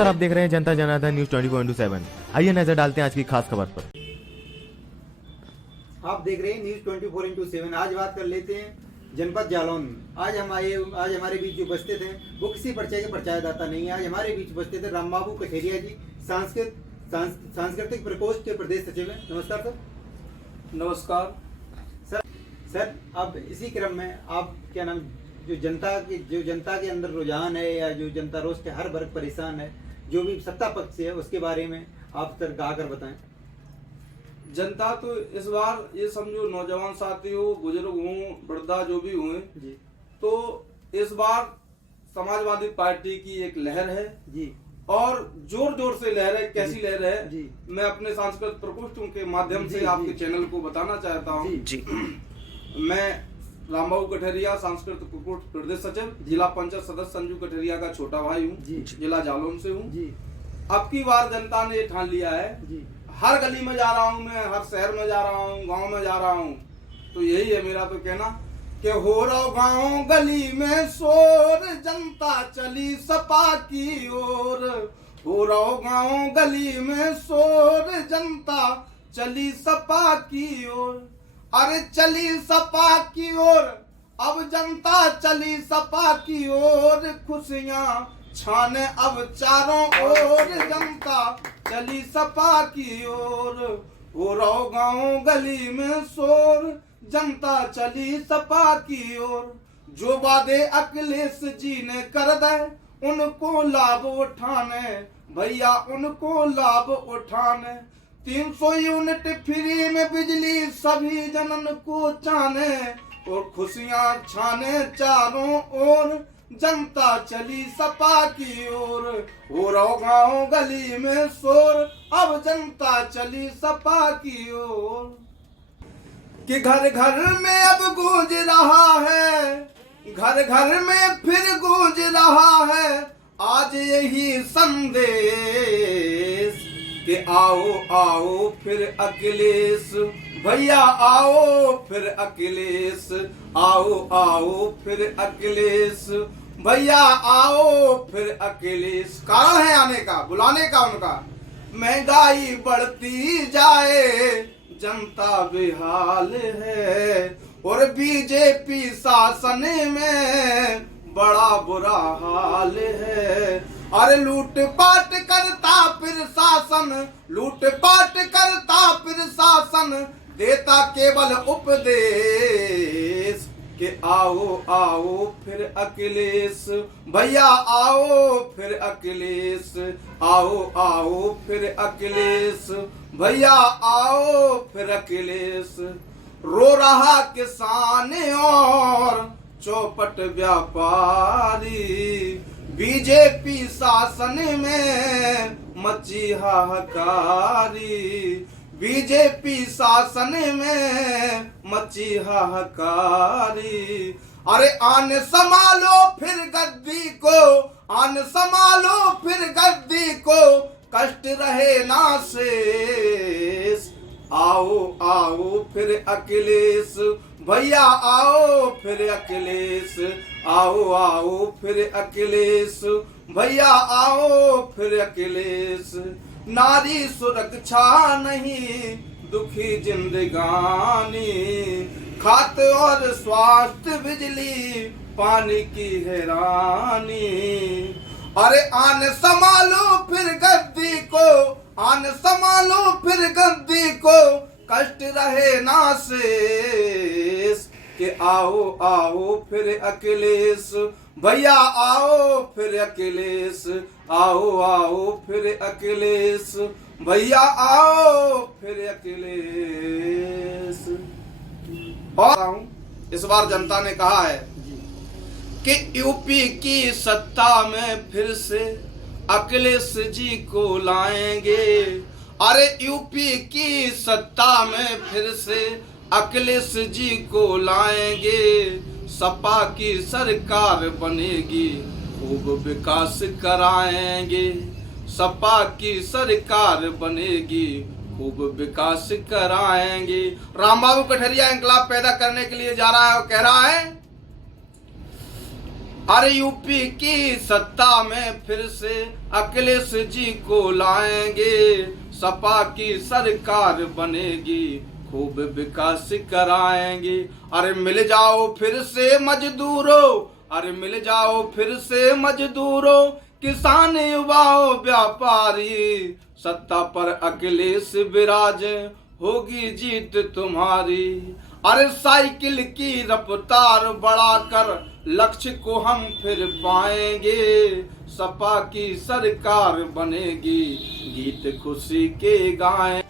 नमस्कार, आप देख रहे हैं जनता जनार्दन न्यूज 24/7। आइए नजर डालते हैं आज की खास खबर पर। आप देख रहे हैं न्यूज 24/7। आज बात कर लेते हैं जनपद जालौन में। आज हमारे बीच जो उपस्थित हैं वो किसी परिचय के परिचयदाता नहीं है। आज हमारे बीच उपस्थित है राम बाबू कठेरिया जी, सांस्कृतिक प्रकोष्ठ के प्रदेश सचिव हैं। नमस्कार सर। नमस्कार सर, अब इसी क्रम में आप क्या नाम, जो जनता के अंदर रुझान है या जो जनता रोज के हर वर्ग परेशान है, जो भी सत्ता पक्ष से है, उसके बारे में आप सर गा कर बताएं। जनता तो इस बार ये समझो, नौजवान साथी हो, बुजुर्ग हो, वृद्धा जो भी हुए जी, तो इस बार समाजवादी पार्टी की एक लहर है जी, और जोर जोर से लहर है। कैसी लहर है जी, मैं अपने सांस्कृतिक प्रकोष्ठों के माध्यम जी, से आपके जी, चैनल को बताना चाहता हूँ। जी, मैं राम बाबू कठेरिया, सांस्कृतिक प्रकोष्ठ प्रदेश सचिव, जिला पंचायत सदस्य संजू कठेरिया का छोटा भाई हूँ, जिला जालौन से हूँ। जी, अब की बार जनता ने ये ठान लिया है, जी, हर गली में जा रहा हूँ मैं, हर शहर में जा रहा हूँ, गांव में जा रहा हूँ, तो यही है मेरा तो कहना कि हो रहा गांव गली में शोर, जनता चली सपा की ओर। हो रहा गांव गली में शोर, जनता चली सपा की ओर। अरे चली सपा की ओर, अब जनता चली सपा की ओर, खुशियां छाने अब चारों ओर, जनता चली सपा की ओर। हो रहो गाँव गली में शोर, जनता चली सपा की ओर। जो वादे अखिलेश जी ने कर दे, उनको लाभ उठाने, भैया उनको लाभ उठाने। 300 यूनिट फ्री में बिजली सभी जनन को चाने, और खुशियां छाने चारों ओर, जनता चली सपा की ओर। हो रहो गाँव गली में शोर, अब जनता चली सपा की ओर। कि घर घर में अब गूंज रहा है, घर घर में फिर गूंज रहा है आज यही संदेश कि आओ आओ फिर अखिलेश, भैया आओ फिर अखिलेश, आओ आओ फिर अखिलेश, भैया आओ फिर अखिलेश। कारण है आने का, बुलाने का उनका। महंगाई बढ़ती जाए, जनता बेहाल है, और बीजेपी शासन में बड़ा बुरा हाल है। अरे लूट पाट करता फिर शासन, लूट पाट करता फिर शासन, देता केवल उपदेश कि आओ आओ फिर अखिलेश, भैया आओ फिर अखिलेश, आओ आओ फिर अखिलेश, भैया आओ फिर अखिलेश। रो रहा किसान और चौपट व्यापारी, बीजेपी शासन में मची हाहाकारी, बीजेपी शासन में मची हाहाकारी। अरे आन संभालो फिर गद्दी को, आन संभालो फिर गद्दी को, कष्ट रहे ना शेष। आओ आओ फिर अखिलेश, भैया आओ फिर अखिलेश, आओ आओ फिर अखिलेश, भैया आओ फिर अखिलेश। नारी सुरक्षा नहीं, दुखी जिंदगानी, खाते और स्वास्थ्य, बिजली पानी की हैरानी। अरे आन संभालो फिर गद्दी को, आन संभालो फिर गद्दी को, कष्ट रहे ना शेष कि आओ आओ फिर अखिलेश, भैया आओ फिर अखिलेश, आओ आओ फिर अखिलेश, भैया आओ फिर अखिलेश। और इस बार जनता ने कहा है कि यूपी की सत्ता में फिर से अखिलेश जी को लाएंगे। अरे यूपी की सत्ता में फिर से अखिलेश जी को लाएंगे, सपा की सरकार बनेगी, खूब विकास कराएंगे। सपा की सरकार बनेगी, खूब विकास कराएंगे। राम बाबू कठेरिया इंकलाब पैदा करने के लिए जा रहा है और कह रहा है अरे यूपी की सत्ता में फिर से अखिलेश जी को लाएंगे, सपा की सरकार बनेगी, खूब विकास कराएंगे। अरे मिल जाओ फिर से मजदूरों, अरे मिल जाओ फिर से मजदूरों, किसान युवाओं व्यापारी, सत्ता पर अखिलेश विराज, होगी जीत तुम्हारी। अरे साइकिल की रफ्तार बढ़ाकर लक्ष्य को हम फिर पाएंगे, सपा की सरकार बनेगी, गीत खुशी के गाएं।